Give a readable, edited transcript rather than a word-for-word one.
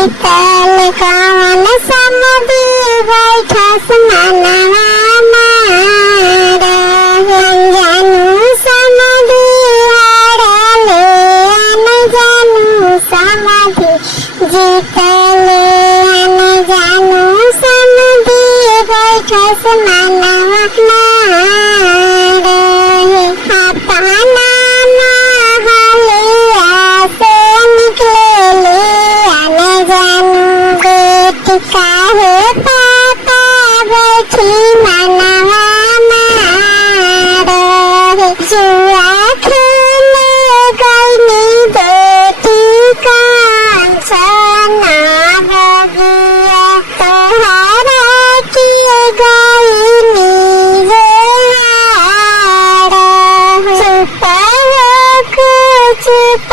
जीतल कौन समधी बैठस मनवा मार जानू समधी हारले जानू समधी जीतल जानू समधी बैठस मनवा मार अपना काहे पापा बैठी मनवा मार जुआ खेले गईनी बेटी कांचना बगिया तोहरा की गईनी हार चुप हो चुप